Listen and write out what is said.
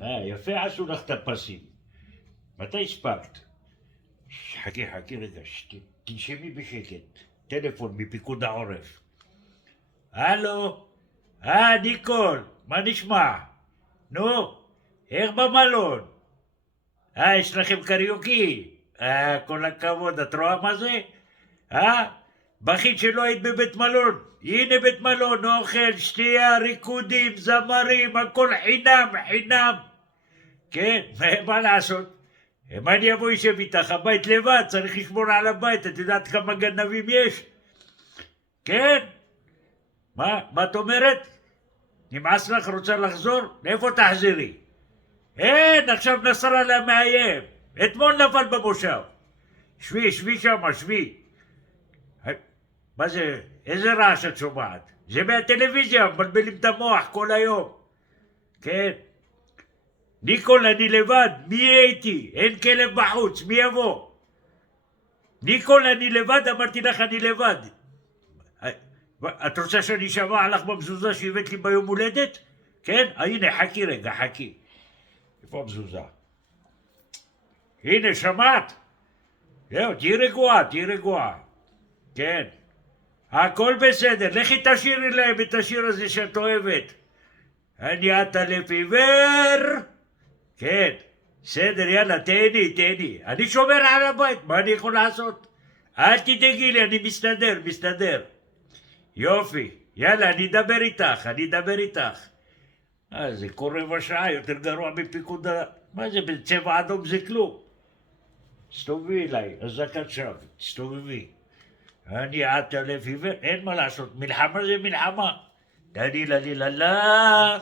יפה עשו לך את הפסים. מתי הספקת? חכי רגע, תנשמי בשקט. טלפון מפיקוד העורף. הלו? ניקול, מה נשמע? נו, איך במלון? יש לכם קריוקי? כל הכבוד, את רואה מה זה? בכית שלא היית בבית מלון. הנה בית מלון, אוכל, שתייה, ריקודים, זמרים, הכל חינם. כן, מה לעשות? אם אני אבוא ישב איתך, הבית לבד, צריך לשמור על הבית, את יודעת כמה גנבים יש? כן? מה את אומרת? נמאס לך, רוצה לחזור? לאיפה תחזרי? אין, עכשיו נסראללה מאיים. אתמול נפל במושב. שבי שמה, שבי. מה זה? איזה רעש את שומעת? זה מהטלוויזיה, מבלבלים את המוח כל היום. כן? ניקול, אני לבד, מי יהיה איתי? אין כלב בחוץ, מי יבוא? ניקול, אני לבד, אמרתי לך, אני לבד. את רוצה שאני אשמע עליך במזוזה שהבאת לי ביום הולדת? כן? הנה, חכי רגע, חכי. איפה המזוזה? הנה, שמעת? זהו, תהי רגועה. כן. הכל בסדר, לכי תשאירי להם את השיר הזה שאת אוהבת. אני עטלף עיוור. כן, בסדר, יאללה, תהני. אני שומר על הבית, מה אני יכול לעשות? אל תדאגי לי, אני מסתדר. יופי, יאללה, אני אדבר איתך. זה כל רבע שעה, יותר גרוע מפיקוד מה זה, בצבע אדום זה כלום. תסתובבי אליי, אזעקת שווא, תסתובבי. אני עטלף עיוור, אין מה לעשות, מלחמה זה מלחמה. דלי לה